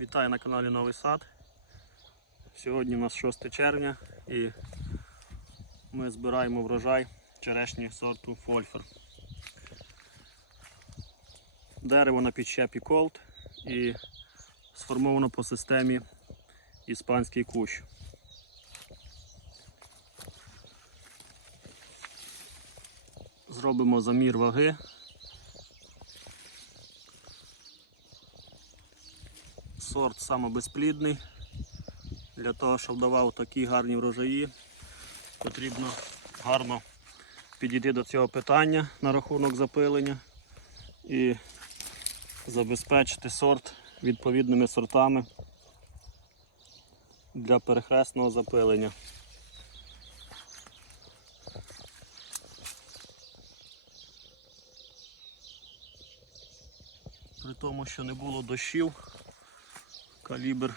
Вітаю на каналі Новий Сад. Сьогодні у нас 6 червня і ми збираємо врожай черешні сорту Фольфер. Дерево на підщепі Колт і сформовано по системі Іспанський кущ. Зробимо замір ваги. Сорт самобезплідний. Для того, щоб давав такі гарні врожаї, потрібно гарно підійти до цього питання на рахунок запилення і забезпечити сорт відповідними сортами для перехресного запилення. При тому, що не було дощів, калібр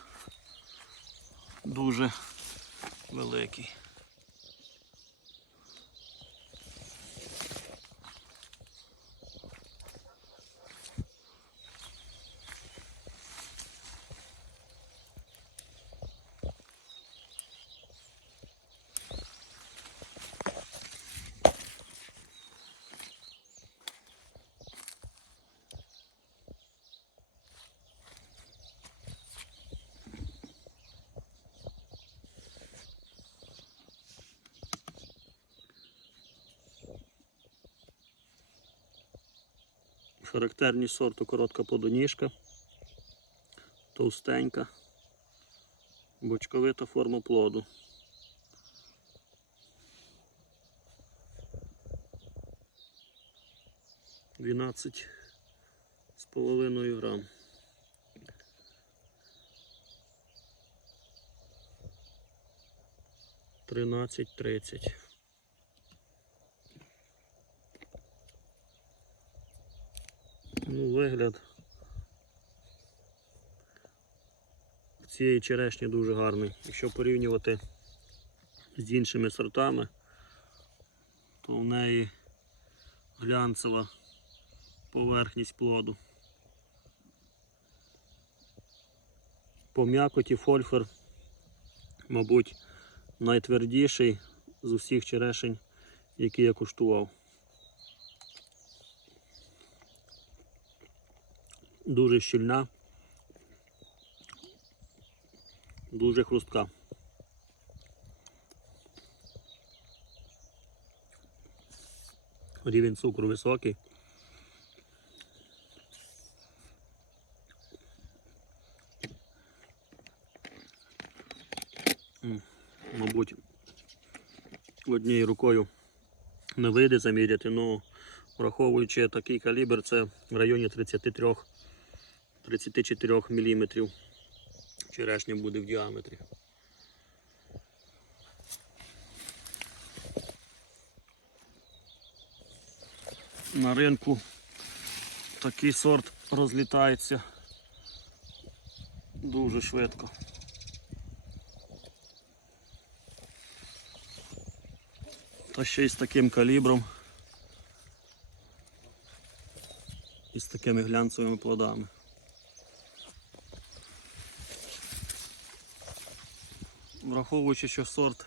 дуже великий. Характерні сорту коротка подоніжка, товстенька, бочковита форма плоду. Дванадцять з половиною грам. Тринадцять тридцять. Ну, вигляд цієї черешні дуже гарний. Якщо порівнювати з іншими сортами, то в неї глянцева поверхність плоду. По м'якоті фольфер, мабуть, найтвердіший з усіх черешень, які я куштував. Дуже щільна, дуже хрустка. Рівень цукру високий. Мабуть, однією рукою не вийде заміряти, але враховуючи такий калібр, це в районі 33 34 мм черешня буде в діаметрі. На ринку такий сорт розлітається дуже швидко. Та ще й з таким калібром і з такими глянцевими плодами. Враховуючи, що сорт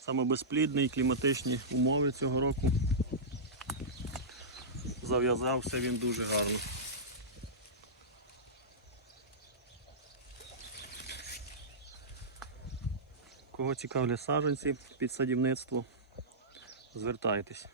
саме безплідний, кліматичні умови цього року, зав'язався він дуже гарно. Кого цікавлять саджанці під садівництво, звертайтесь.